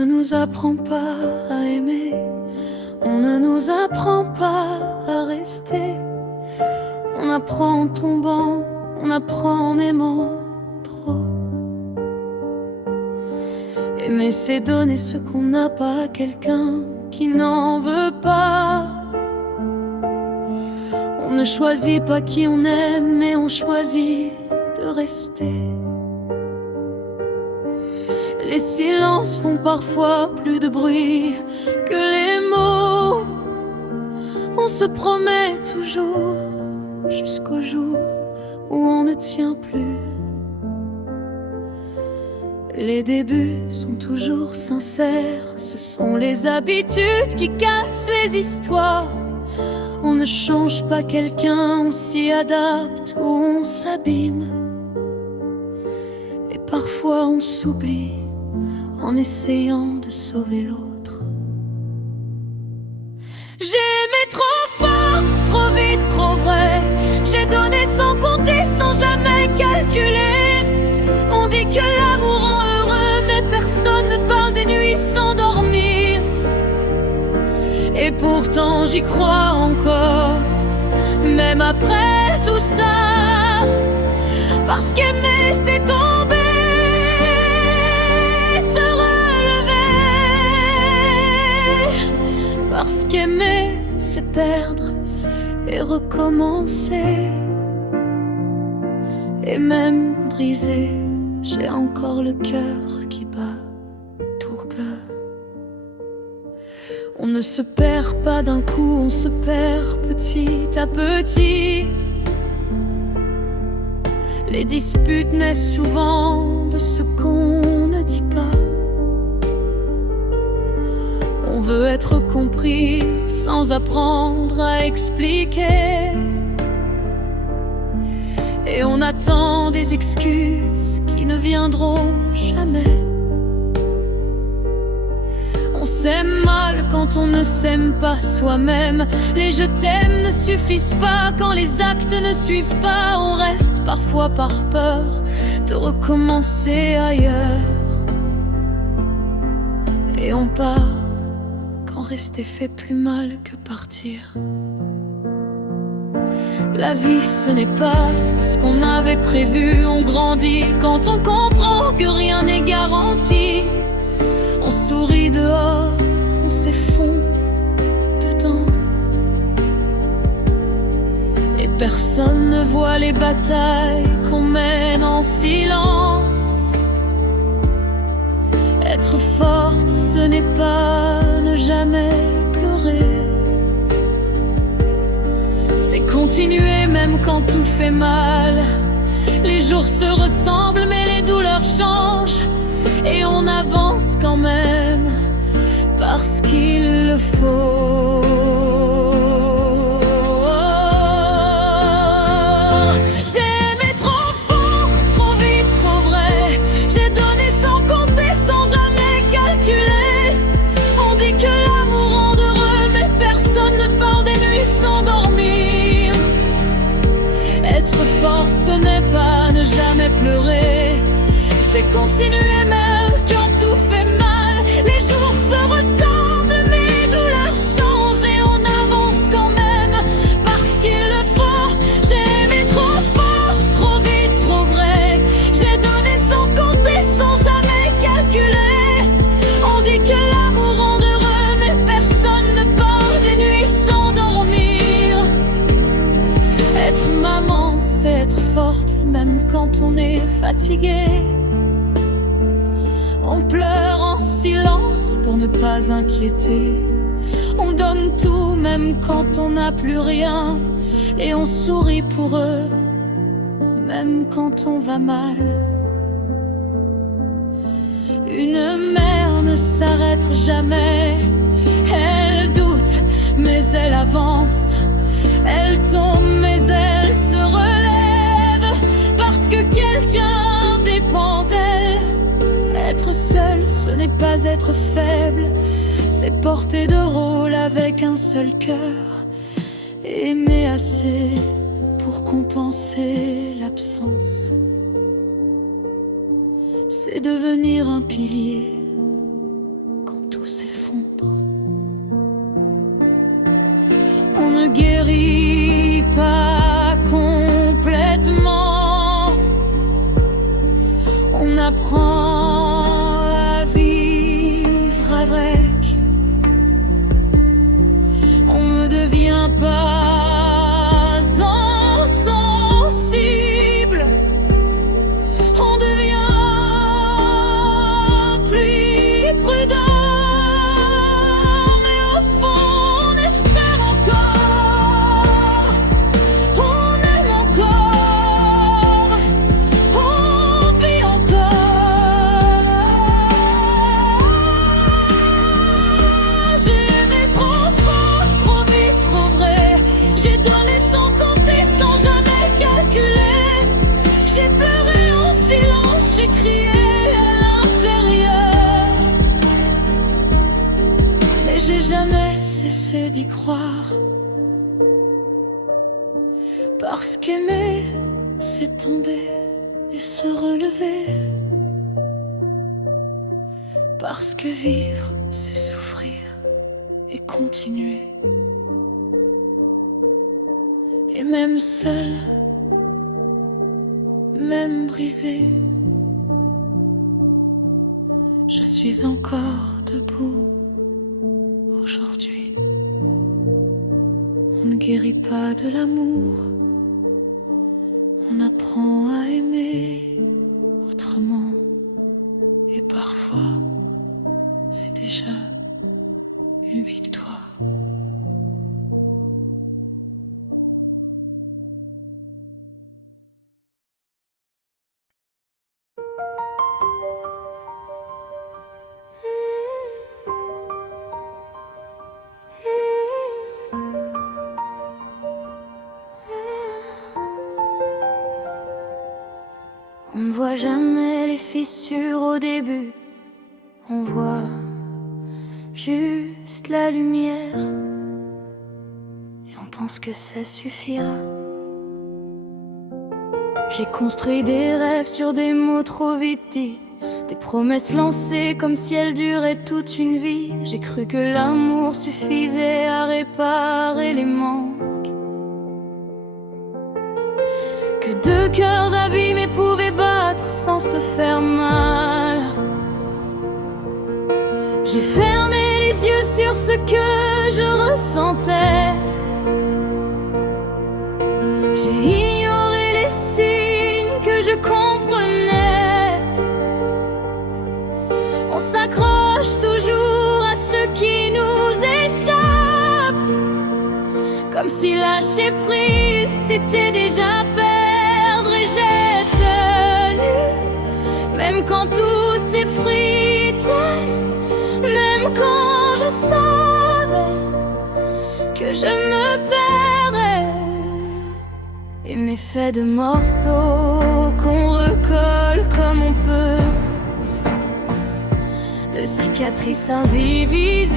ne nous apprend pas à aimer, on ne nous apprend pas à rester. On apprend en tombant, on apprend en aimant trop. Aimer, c'est donner ce qu'on n'a pas à quelqu'un qui n'en veut pas. On ne choisit pas qui on aime, mais on choisit de rester. Les silences font parfois plus de bruit que les mots. On se promet toujours jusqu'au jour où on ne tient plus. Les débuts sont toujours sincères, ce sont les habitudes qui cassent les histoires. On ne change pas quelqu'un, on s'y adapte ou on s'abîme. Et parfois on s'oublie en essayant de sauver l'autre. J'ai aimé trop fort, trop vite, trop vrai. J'ai donné sans compter, sans jamais calculer. On dit que l'amour rend heureux, mais personne ne parle des nuits sans dormir. Et pourtant j'y crois encore, même après tout ça. Parce qu'aimer c'est tomber, se relever. Parce qu'aimer c'est perdre et recommencer. Et même brisé, j'ai encore le cœur qui bat tourbeux. On ne se perd pas d'un coup, on se perd petit à petit. Les disputes naissent souvent de ce qu'on ne dit pas. On veut être compris sans apprendre à expliquer. Et on attend des excuses qui ne viendront jamais. On s'aime mal quand on ne s'aime pas soi-même. Les je t'aime ne suffisent pas quand les actes ne suivent pas. On reste parfois par peur de recommencer ailleurs. Et on part quand rester fait plus mal que partir. La vie ce n'est pas ce qu'on avait prévu. On grandit quand on comprend que rien n'est garanti. On sourit dehors, on s'effondre dedans. Et personne ne voit les batailles qu'on mène en silence. Être forte, ce n'est pas ne jamais pleurer. C'est continuer même quand tout fait mal. Les jours se ressemblent mais les douleurs changent. Et on avance quand même parce qu'il le faut. J'ai aimé trop fort, trop vite, trop vrai. J'ai donné sans compter, sans jamais calculer. On dit que l'amour rend heureux, mais personne ne parle des nuits sans dormir. Être forte, ce n'est pas ne jamais pleurer. C'est continuer même quand tout fait mal. Les jours se ressemblent mais les douleurs changent. Et on avance quand même parce qu'il le faut. J'ai aimé trop fort, trop vite, trop vrai. J'ai donné sans compter, sans jamais calculer. On dit que l'amour rend heureux, mais personne ne parle des nuits sans dormir. Être maman, c'est être forte même quand on est fatigué. On pleure en silence pour ne pas inquiéter. On donne tout même quand on n'a plus rien. Et on sourit pour eux même quand on va mal. Une mère ne s'arrête jamais. Elle doute mais elle avance. Elle tombe mais elle se relève. Parce que quelqu'un dépend d'elle. Être seul, ce n'est pas être faible. C'est porter deux rôles avec un seul cœur. Aimer assez pour compenser l'absence. C'est devenir un pilier ne guérit pas complètement. On apprend à vivre avec. On ne devient pas insensible. On devient plus prudent. Mais au fond, on espère encore. On aime encore. On vit encore. J'ai aimé trop fort, trop vite, trop vrai. J'ai donné sans compter, sans jamais calculer. J'ai pleuré en silence, j'ai crié à l'intérieur. Mais j'ai jamais cessé d'y croire. Parce qu'aimer, c'est tomber et se relever. Parce que vivre, c'est souffrir et continuer. Et même seul, même brisé, je suis encore debout aujourd'hui. On ne guérit pas de l'amour, on apprend à aimer autrement. Et parfois, c'est déjà une victoire. On ne voit jamais les fissures au début, on voit juste la lumière et on pense que ça suffira. J'ai construit des rêves sur des mots trop vite dits, des promesses lancées comme si elles duraient toute une vie. J'ai cru que l'amour suffisait à réparer les manques, que deux cœurs abîmés pouvaient battre sans se faire mal. J'ai fermé les yeux sur ce que je ressentais. J'ai ignoré les signes que je comprenais. On s'accroche toujours à ce qui nous échappe, comme si lâcher prise c'était déjà perdre. Et j'ai tenu, même quand tout s'effritait, même quand je savais que je me perdrais. Et mes faits de morceaux qu'on recolle comme on peut, de cicatrices invisibles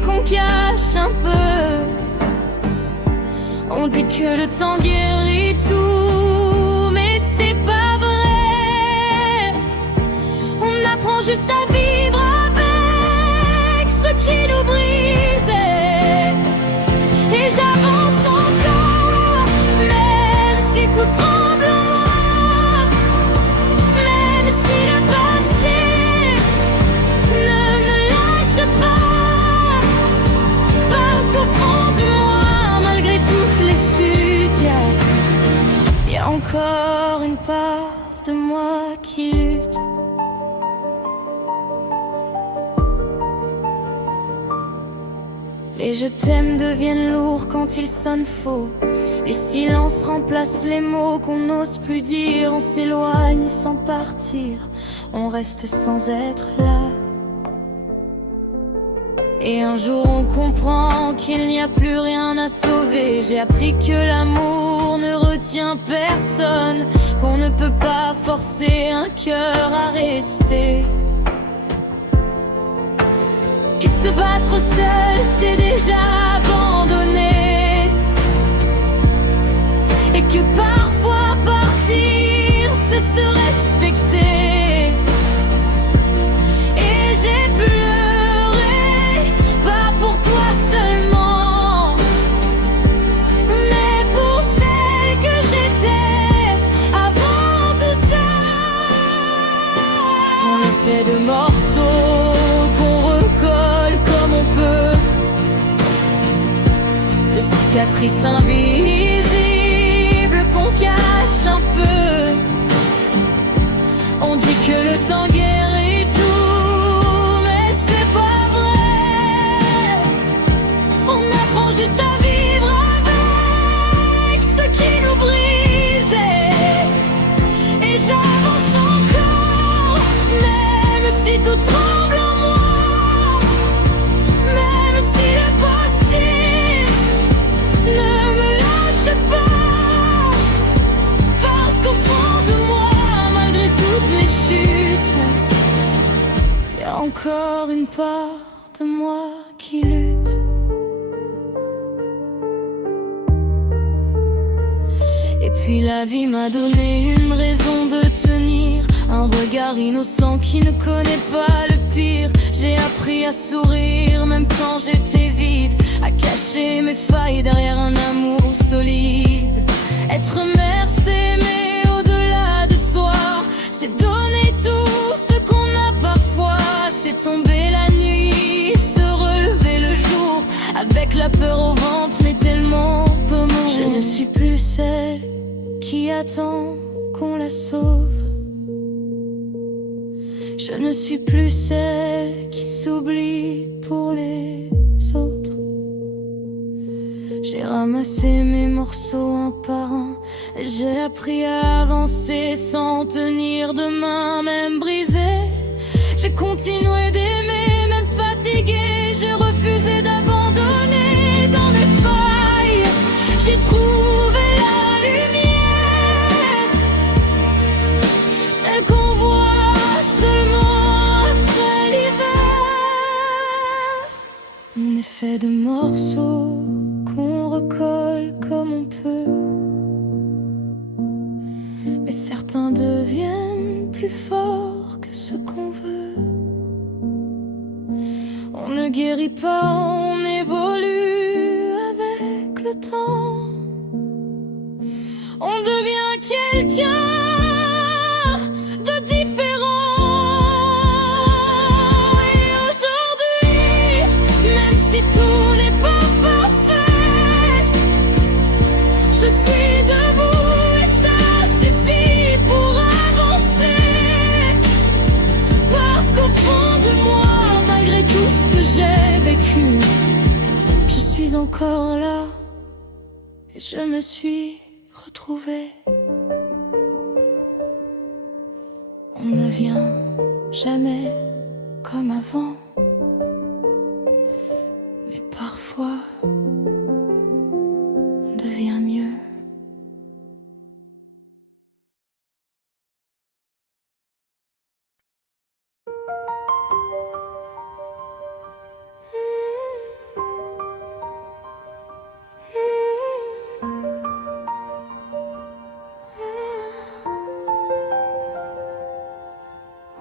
qu'on cache un peu. On dit que le temps guérit tout, mais c'est pas vrai. On apprend juste à vivre avec ce qui nous brisait. Et j'avance encore, même si tout tremble en moi, même si le passé ne me lâche pas. Parce qu'au fond de moi, malgré toutes les chutes, y a encore une part de moi qui lutte. Les je t'aime deviennent lourds quand ils sonnent faux. Les silences remplacent les mots qu'on n'ose plus dire. On s'éloigne sans partir, on reste sans être là. Et un jour on comprend qu'il n'y a plus rien à sauver. J'ai appris que l'amour ne retient personne, qu'on ne peut pas forcer un cœur à rester, que se battre seul c'est déjà abandonner, et que parfois partir c'est se respecter. Et j'ai pleuré, pas pour toi seulement, cicatrices invisibles qu'on cache un peu. On dit que le temps guérit tout, mais c'est pas vrai. On apprend juste à vivre avec ce qui nous brisait. Et j'avance encore, même si tout tremble en moi, même si le passé ne me lâche pas. Parce qu'au fond de moi, malgré toutes les chutes, y a encore une part de moi qui lutte. Et puis la vie m'a donné une raison de tenir, un regard innocent qui ne connaît pas le pire. J'ai appris à sourire même quand j'étais vide, à cacher mes failles derrière un amour solide. Être mère, c'est aimer au-delà de soi, c'est donner tout ce qu'on a parfois. C'est tomber la nuit, se relever le jour, avec la peur au ventre mais tellement peu mon. Je ne suis plus celle qui attend qu'on la sauve. Je ne suis plus celle qui s'oublie pour les autres. J'ai ramassé mes morceaux un par un, et j'ai appris à avancer sans tenir de main, même brisé. J'ai continué d'aimer, même fatigué. J'ai refusé d'abandonner dans mes failles. J'ai trouvé la lumière, celle qu'on voit seulement après l'hiver. On est fait de morceaux qu'on recolle comme on peut, mais certains deviennent plus forts que ce qu'on veut. On ne guérit pas, on évolue avec le temps. On devient quelqu'un de différent. Et aujourd'hui, même si tout n'est pas parfait, je suis debout et ça suffit pour avancer. Parce qu'au fond de moi, malgré tout ce que j'ai vécu, je suis encore là et je me suis retrouvée. On ne vient jamais comme avant, mais parfois on devient mieux.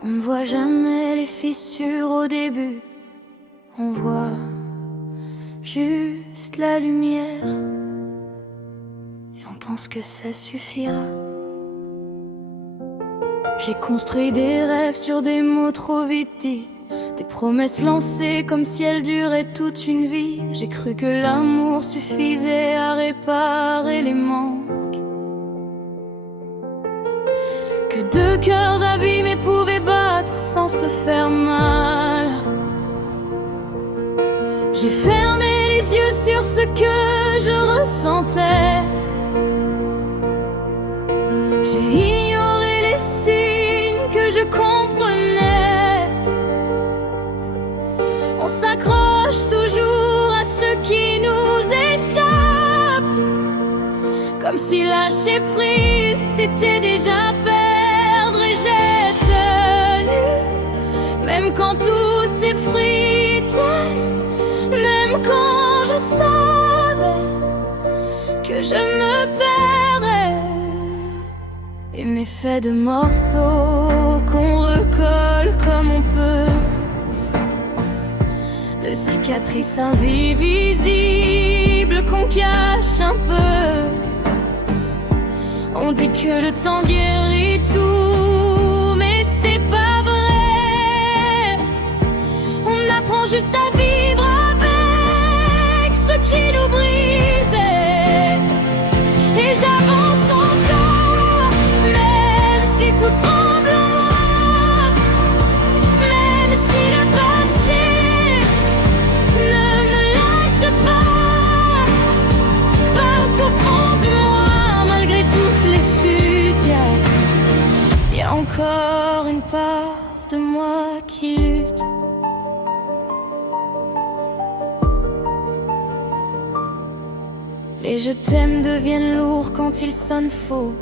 On ne voit jamais les fissures au début, on voit juste la lumière, et on pense que ça suffira. J'ai construit des rêves sur des mots trop vite dits, des promesses lancées comme si elles duraient toute une vie. J'ai cru que l'amour suffisait à réparer les manques, que deux cœurs abîmés pouvaient battre sans se faire mal. J'ai fermé les yeux sur ce que je ressentais. J'ai ignoré les signes que je comprenais. On s'accroche toujours à ce qui nous échappe, comme si lâcher prise c'était déjà perdre. Et j'ai tenu, même quand tout s'effritait, même quand je savais que je me perdrais. Et mes faits de morceaux qu'on recolle comme on peut, de cicatrices invisibles qu'on cache un peu. On dit que le temps guérit tout, mais c'est pas vrai. On apprend juste à vivre avec ce qui nous brisait. Les je t'aime deviennent lourds quand ils sonnent faux.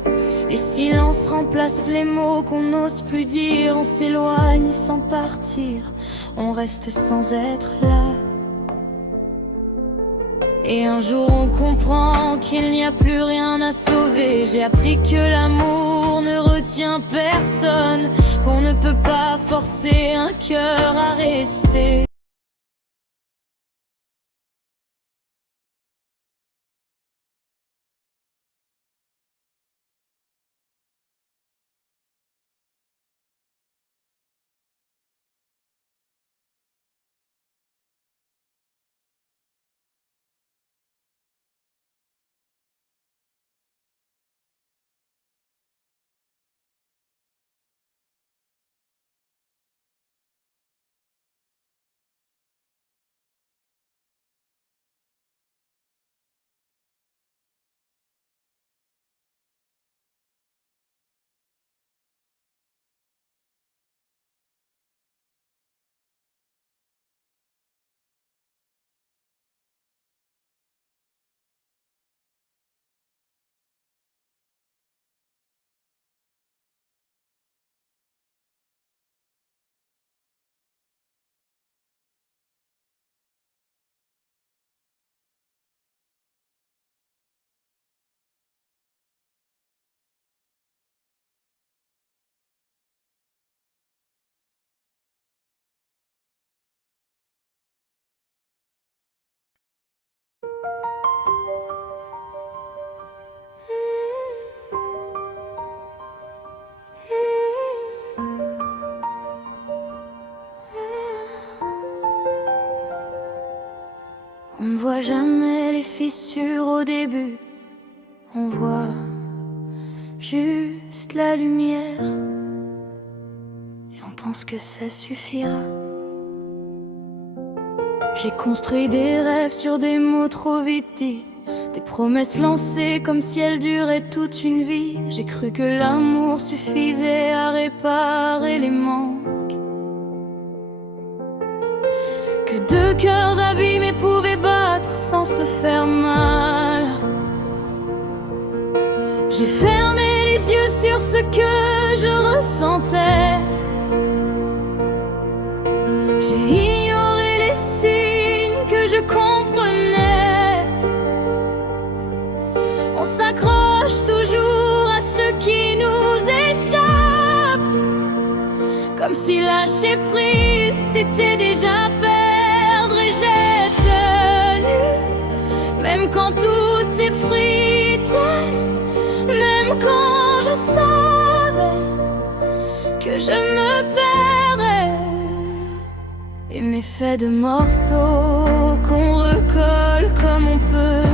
Les silences remplacent les mots qu'on n'ose plus dire. On s'éloigne sans partir, on reste sans être là. Et un jour on comprend qu'il n'y a plus rien à sauver. J'ai appris que l'amour ne retient personne, qu'on ne peut pas forcer un cœur à rester. On ne voit jamais les fissures au début, on voit juste la lumière et on pense que ça suffira. J'ai construit des rêves sur des mots trop vite dits, des promesses lancées comme si elles duraient toute une vie. J'ai cru que l'amour suffisait à réparer les manques, que deux cœurs abîmés pouvaient battre sans se faire mal. J'ai fermé les yeux sur ce que je ressentais. J'ai ignoré les signes que je comprenais. On s'accroche toujours à ce qui nous échappe, comme si lâcher prise c'était déjà perdre. Et j'ai tenu, même quand tout s'effritait, même quand je savais que je me perdrais. Et mes faits de morceaux qu'on recolle comme on peut,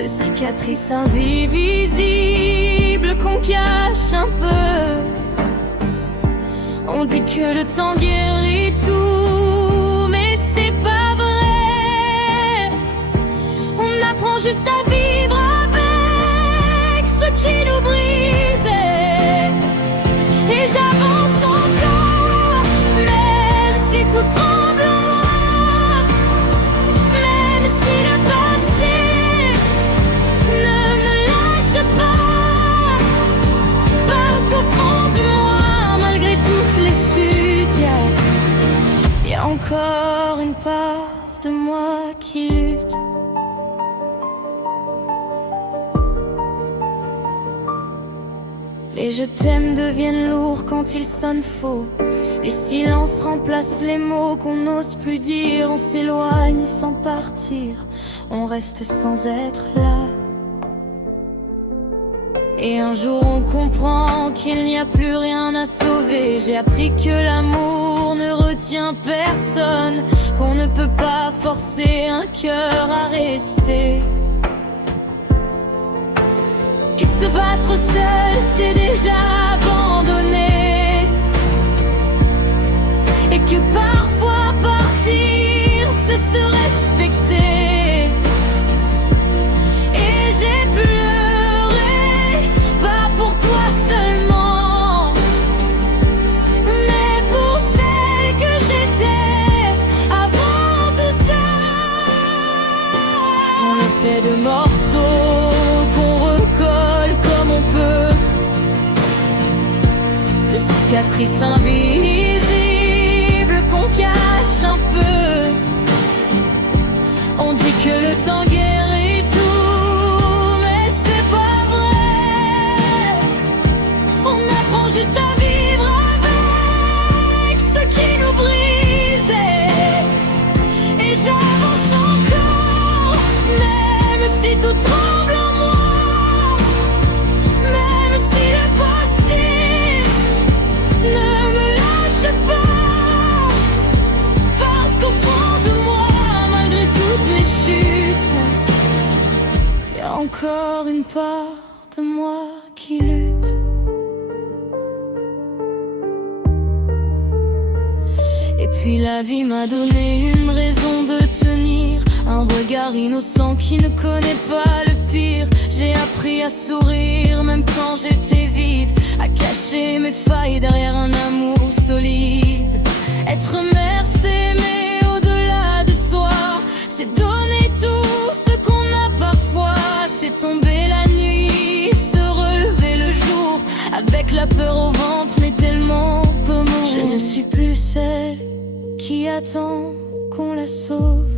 de cicatrices invisibles qu'on cache un peu. On dit que le temps guérit tout, mais c'est pas vrai. On apprend juste à vivre avec ce qui nous brisait. Et j'avance encore, même si tout tremble en moi, même si le passé ne me lâche pas. Parce qu'au fond de moi, malgré toutes les chutes, y a encore une part de moi qui lutte. Les je t'aime deviennent lourds quand ils sonnent faux. Les silences remplacent les mots qu'on n'ose plus dire. On s'éloigne sans partir, on reste sans être là. Et un jour on comprend qu'il n'y a plus rien à sauver. J'ai appris que l'amour ne retient personne, qu'on ne peut pas forcer un cœur à rester. Que se battre seul c'est déjà abandonner, et que parfois partir c'est se respecter. Et j'ai pleuré, pas pour toi seulement, mais pour celle que j'étais avant tout ça. cicatrices invisibles qu'on cache un peu. On dit que le temps guérit tout, mais c'est pas vrai. On apprend juste à vivre avec ce qui nous brisait. Et j'avance encore, même si tout tremble en moi, même si le passé ne me lâche pas. Parce qu'au fond de moi, malgré toutes les chutes, y a encore une part de moi qui lutte. Et puis la vie m'a donné une raison de tenir, un regard innocent qui ne connaît pas le pire. J'ai appris à sourire même quand j'étais vide, à cacher mes failles derrière un amour solide. Être mère, c'est aimer au-delà de soi, c'est donner tout ce qu'on a parfois. C'est tomber la nuit, se relever le jour, avec la peur au ventre mais tellement peu mon. Je ne suis plus celle qui attend qu'on la sauve.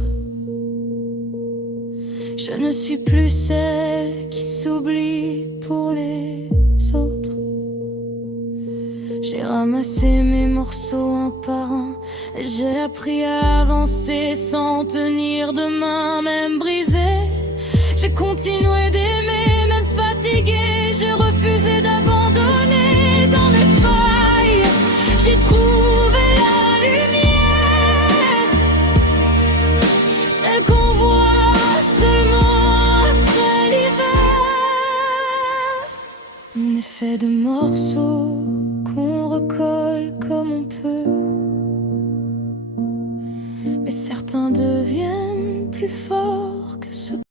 Je ne suis plus celle qui s'oublie pour les autres. J'ai ramassé mes morceaux un par un, j'ai appris à avancer sans tenir de main, même brisé. J'ai continué d'aimer, même fatigué. J'ai refusé d'abandonner dans mes failles. J'ai trouvé la lumière, celle qu'on voit seulement après l'hiver. On est fait de morceaux qu'on recolle comme on peut, mais certains deviennent plus forts que ceux